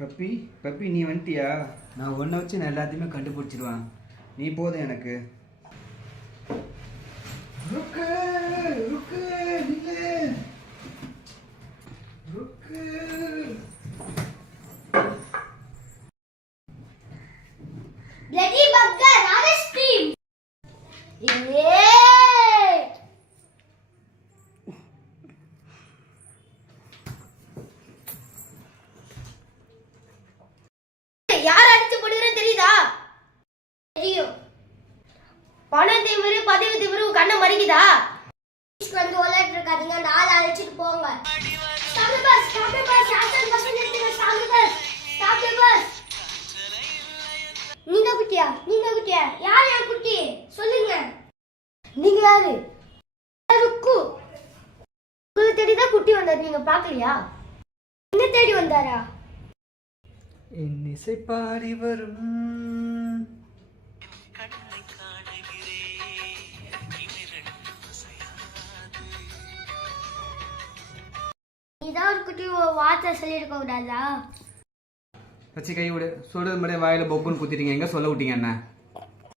Puppy puppy நீ வந்துட்டியா? நான் ஒன்றை வச்சு நான் எல்லாத்தையுமே கண்டுபிடிச்சிடுவேன். நீ போதும் எனக்கு. ருக்கு ருக்கு நில்லு ருக்கு. Bloody burger, ice cream. யார் அடிச்சு போடுறேன்னு தெரியுதா? தெரியும். பணம் திமிரு பதவி திமிரு கண்ணை மறிக்குதா? வந்து ஓலாட்டு இருக்காதீங்க, அந்த ஆள் அழைச்சிட்டு போங்க. Stop the bus, stop the bus, action bus நிறுத்துங்க, stop the bus, stop the bus. நீங்க குட்டியா? யார் என் குட்டி? சொல்லுங்க. நீங்க யாரு? ருக்கு. உங்களுக்கு தேடிதான் குட்டி வந்தாரு, நீங்க பாக்கலையா? என்ன தேடி வந்தாரா? என் இசை பாடி வரும் நீதான் ஒரு குட்டி வார்த்தை சொல்லியிருக்க கூடாதா? வச்சு கை விடு. சொல்றது மட்டும் வாயில பொப்புன்னு குத்திட்டீங்க. எங்க சொல்ல விட்டீங்க என்ன?